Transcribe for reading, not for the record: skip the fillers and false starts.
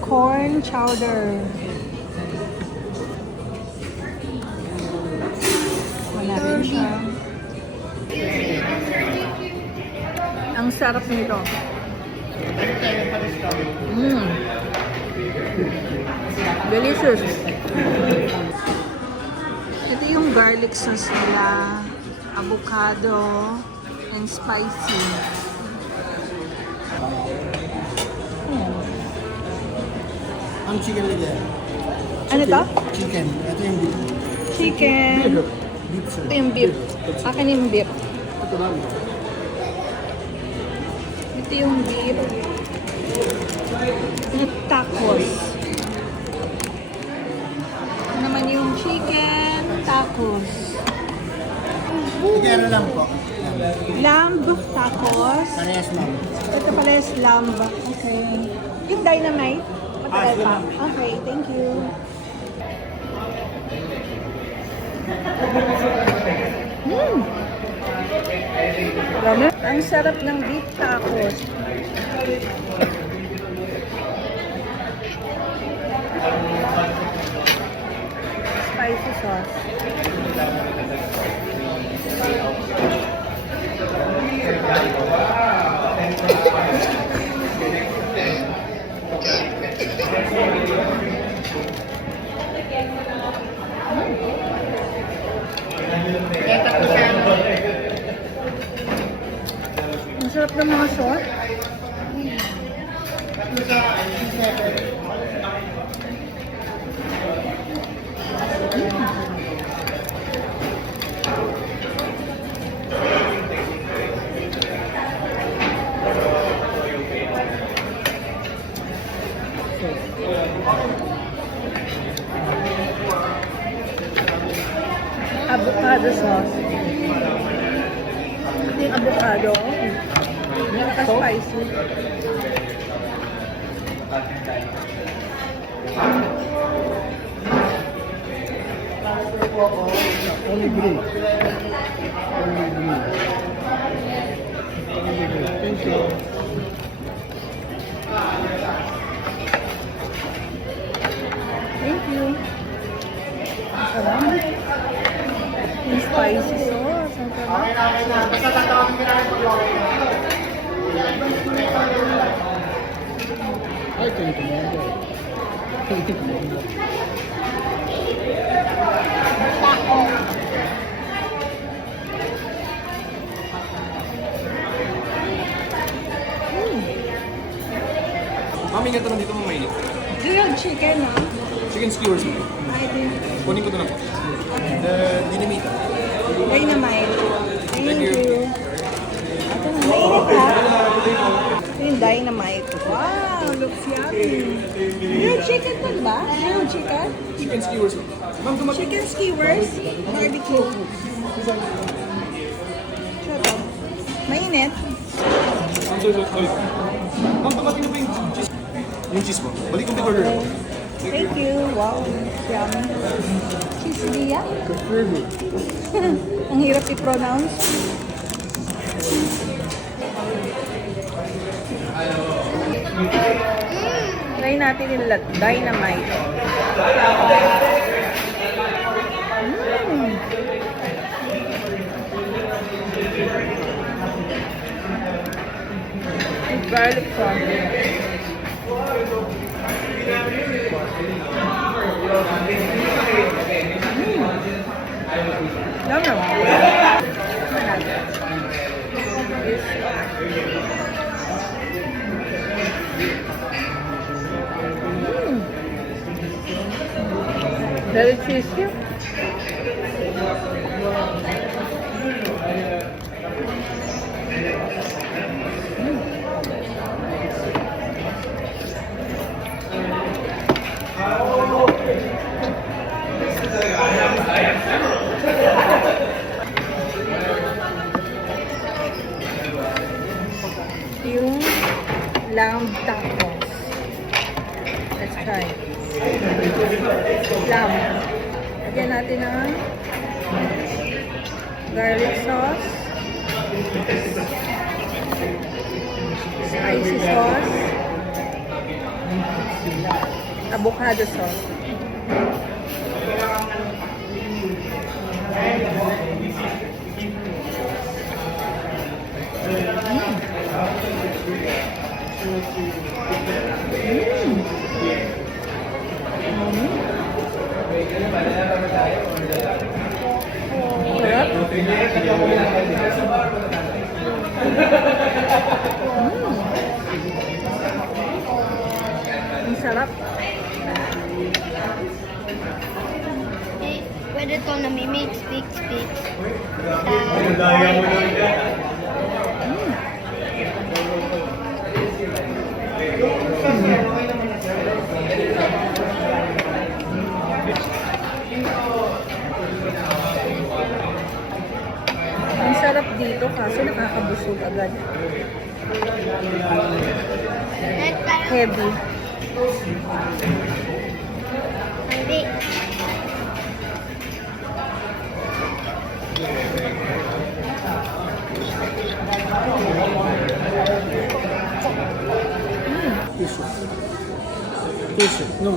corn chowder. Wala rin siya. Ang sarap nito. Delicious. Ito yung garlic sauce nila. Avocado and spicy. Ang chicken nila. Ano to? Chicken. Ito yung beef. Chicken. Beef, sir. Ito yung beef. Akin yung beef. Ito lang. Ito yung beef. Tacos. Ito naman yung chicken tacos. Sige, ano lang po. Lamb tacos. Parehas, ma'am. Ito pala is lamb. Okay. Yung dynamite. Matagal pa. Okay, thank you. Marami. Ang sarap ng beef tacos. Spicy sauce. Ang sarap ng mga sauce. Avocado sauce. Ito yung avocado. Nakaka-spicy. Only green. Only green. Only green. Thank you. Thank you. Ang sarap. Yung spicy sauce. Ang sarap. Ay, thank you, ma'am. Thank you, ma'am. Mami, nga tanong dito mo mainit. Grilled chicken, ha? Chicken skewers mo. Ay, din. Kunin ko ito na po. The dinamita. Dynamite. Thank you. Ito na, mainit ha? Ito yung dynamite. Wow, looks yummy. Grilled chicken pa ba? Grilled chicken? Chicken skewers mo. Ma'am, dumating. Chicken skewers, barbecue. Siya to. Mainit. Ma'am, sorry. Ma'am, dumating na po yung cheese. Yung cheese mo. Balik kong order ako. Thank you. Wow, yummy. Quesadilla? Ang hirap i-pronounce. Try natin yung dynamite. With garlic sauce. Yum yum. Very tasty. Yung lamb tacos. Let's try. Lamb. Lagyan natin ng garlic sauce, spicy sauce, Avocado sauce. Ang sarap. Eh, pwede to na may mix. Ang sarap dito kaso nakakabusog agad. Heavy. Hindi. Tissue. Tissue. No.